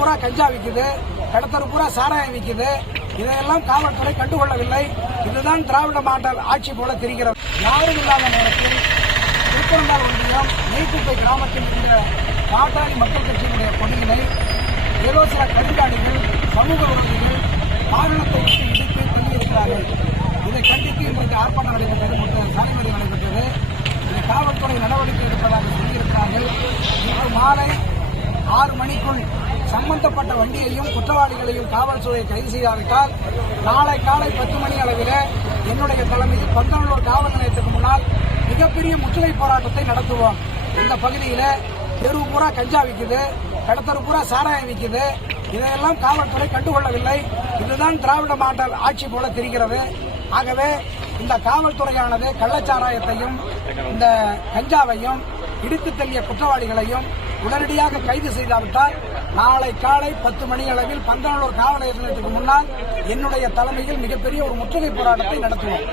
பூரா கஞ்சா விற்குது, கடத்தரு பூரா சாராயம் விற்குது. இதையெல்லாம் காவல்துறை கண்டுகொள்ளவில்லை. இதுதான் திராவிட மாடல் ஆட்சி போல தெரிகிறது. யாரும் இல்லாத நேரத்தில் திருப்பரந்தாள் ஒன்றியம் நெய்க்குப்பை கிராமத்தில் இருந்த பாட்டாளி மக்கள் கட்சியினுடைய கொடியினை ஏதோ சில கண்காணிகள், சமூக விரோதிகள் வாகனத்தை விட்டு இடித்து தள்ளியிருக்கிறார்கள். இதை கண்டித்து இன்றைக்கு ஆர்ப்பாட்டம் நடைபெற்றது, சாலை மறியல் நடைபெற்றது. இதை காவல்துறை நடவடிக்கை எடுப்பதாக சொல்லியிருக்கிறார்கள். இன்று மாலை 6 மணிக்குள் சம்பந்தப்பட்ட வண்டியையும் குற்றவாளிகளையும் காவல்துறை கைது செய்யாவிட்டால் நாளை காலை 10 மணி அளவில் என்னுடைய தலைமையில் பந்தநல்லூர் காவல் நிலையத்துக்கு முன்னால் மிகப்பெரிய முற்றுகை போராட்டத்தை நடத்துவோம். இந்த பகுதியில் தெரு பூரா கஞ்சா விற்குது, கடத்தரு பூரா சாராயம் விற்குது. இதையெல்லாம் காவல்துறை கண்டுகொள்ளவில்லை. இதுதான் திராவிட மாடல் ஆட்சி போல தெரிகிறது. ஆகவே இந்த காவல்துறையானது கள்ளச்சாராயத்தையும் இந்த கஞ்சாவையும் இடித்து தள்ளிய குற்றவாளிகளையும் உடனடியாக கைது செய்தாவிட்டால் நாளை காலை 10 மணி அளவில் பந்தநல்லூர் காவல் நிலையத்துக்கு முன்னால் என்னுடைய தலைமையில் மிகப்பெரிய ஒரு முற்றுகை போராட்டத்தை நடத்துவோம்.